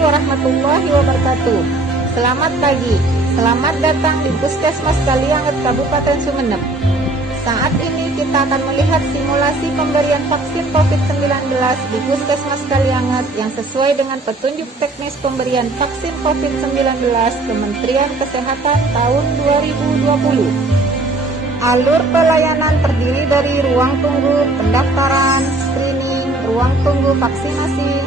warahmatullahi wabarakatuh. Selamat pagi, selamat datang di Puskesmas Kalianget Kabupaten Sumeneb. Saat ini kita akan melihat simulasi pemberian vaksin COVID-19 di Puskesmas Kalianget yang sesuai dengan petunjuk teknis pemberian vaksin COVID-19 Kementerian Kesehatan tahun 2020. Alur pelayanan terdiri dari ruang tunggu pendaftaran, screening, ruang tunggu vaksinasi,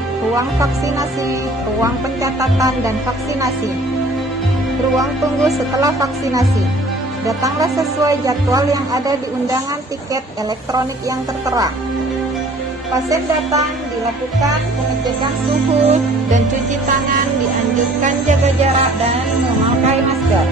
ruang pencatatan dan vaksinasi, ruang tunggu setelah vaksinasi. Datanglah sesuai jadwal yang ada di undangan tiket elektronik yang tertera. Pasien datang, dilakukan pengecekan suhu dan cuci tangan, dianjurkan jaga jarak dan memakai masker.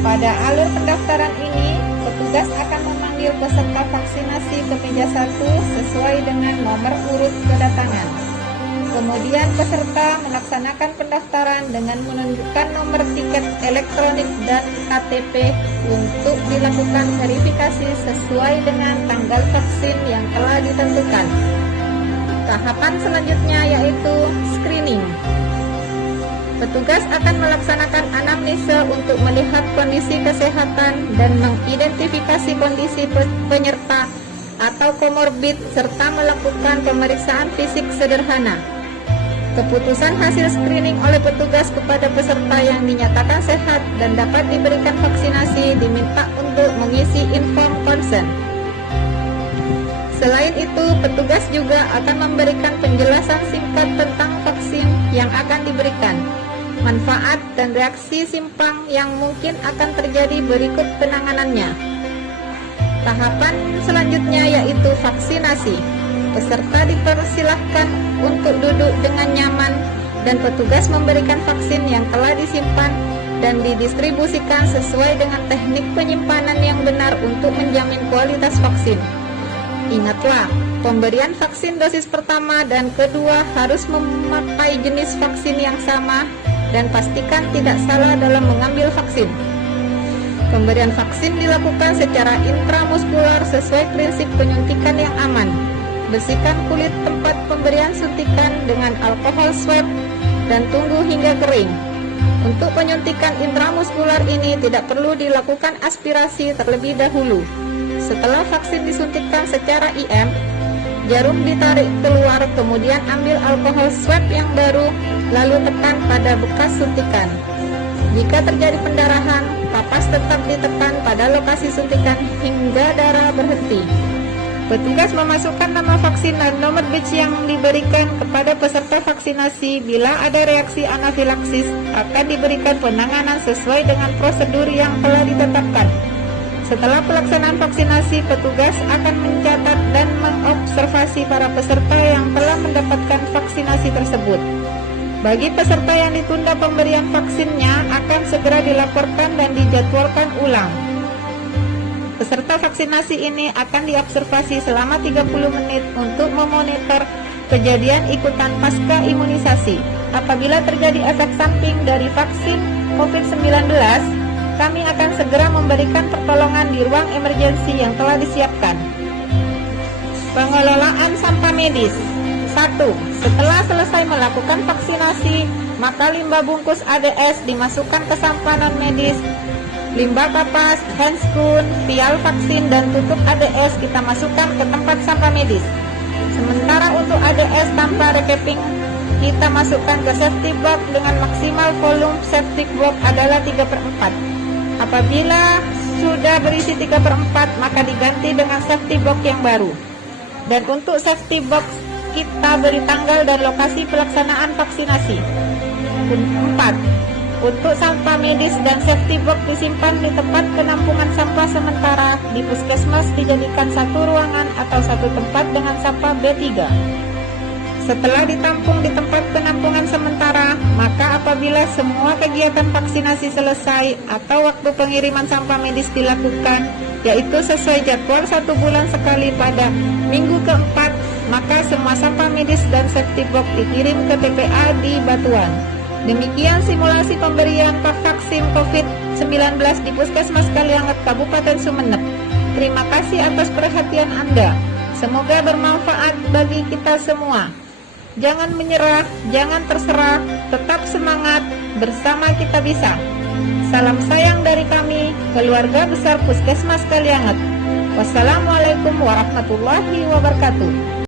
Pada alur pendaftaran ini, petugas akan memanggil peserta vaksinasi ke meja 1 sesuai dengan nomor urut kedatangan. Kemudian peserta melaksanakan pendaftaran dengan menunjukkan nomor tiket elektronik dan KTP untuk dilakukan verifikasi sesuai dengan tanggal vaksin yang telah ditentukan. Tahapan selanjutnya yaitu screening. Petugas akan melaksanakan anamnesa untuk melihat kondisi kesehatan dan mengidentifikasi kondisi penyerta atau komorbid serta melakukan pemeriksaan fisik sederhana. Keputusan hasil screening oleh petugas kepada peserta yang dinyatakan sehat dan dapat diberikan vaksinasi diminta untuk mengisi inform consent. Selain itu, petugas juga akan memberikan penjelasan singkat tentang vaksin yang akan diberikan, manfaat dan reaksi simpang yang mungkin akan terjadi berikut penanganannya. Tahapan selanjutnya yaitu vaksinasi. Peserta dipersilahkan untuk duduk dengan nyaman dan petugas memberikan vaksin yang telah disimpan dan didistribusikan sesuai dengan teknik penyimpanan yang benar untuk menjamin kualitas vaksin. Ingatlah, pemberian vaksin dosis pertama dan kedua harus memakai jenis vaksin yang sama dan pastikan tidak salah dalam mengambil vaksin. Pemberian vaksin dilakukan secara intramuskular sesuai prinsip penyuntikan yang aman. Bersihkan kulit tempat pemberian suntikan dengan alkohol swab dan tunggu hingga kering. Untuk penyuntikan intramuskular ini tidak perlu dilakukan aspirasi terlebih dahulu. Setelah vaksin disuntikkan secara IM, jarum ditarik keluar, kemudian ambil alkohol swab yang baru, lalu tekan pada bekas suntikan. Jika terjadi pendarahan, kapas tetap ditekan pada lokasi suntikan hingga darah berhenti. Petugas memasukkan nama vaksin dan nomor batch yang diberikan kepada peserta vaksinasi. Bila ada reaksi anafilaksis, akan diberikan penanganan sesuai dengan prosedur yang telah ditetapkan. Setelah pelaksanaan vaksinasi, petugas akan mencatat dan mengobservasi para peserta yang telah mendapatkan vaksinasi tersebut. Bagi peserta yang ditunda pemberian vaksinnya akan segera dilaporkan dan dijadwalkan ulang. Peserta vaksinasi ini akan diobservasi selama 30 menit untuk memonitor kejadian ikutan pasca imunisasi. Apabila terjadi efek samping dari vaksin COVID-19, kami akan segera memberikan pertolongan di ruang emergensi yang telah disiapkan. Pengelolaan sampah medis. 1. Setelah selesai melakukan vaksinasi, maka limbah bungkus ADS dimasukkan ke sampah non-medis. Limbah kapas, handscoon, vial vaksin, dan tutup ADS kita masukkan ke tempat sampah medis. Sementara untuk ADS tanpa recapping, kita masukkan ke safety box dengan maksimal volume safety box adalah 3/4. Apabila sudah berisi 3/4, maka diganti dengan safety box yang baru. Dan untuk safety box, kita beri tanggal dan lokasi pelaksanaan vaksinasi. 4. Untuk sampah medis dan safety box disimpan di tempat penampungan sampah sementara di puskesmas dijadikan satu ruangan atau satu tempat dengan sampah B3. Setelah ditampung di tempat penampungan sementara, maka apabila semua kegiatan vaksinasi selesai atau waktu pengiriman sampah medis dilakukan, yaitu sesuai jadwal 1 bulan sekali pada minggu keempat, maka semua sampah medis dan safety box dikirim ke TPA di Batuan. Demikian simulasi pemberian vaksin COVID-19 di Puskesmas Kalianget Kabupaten Sumeneb. Terima kasih atas perhatian Anda. Semoga bermanfaat bagi kita semua. jangan menyerah, jangan terserah, tetap semangat, bersama kita bisa. Salam sayang dari kami, keluarga besar Puskesmas Kalianget. Wassalamualaikum warahmatullahi wabarakatuh.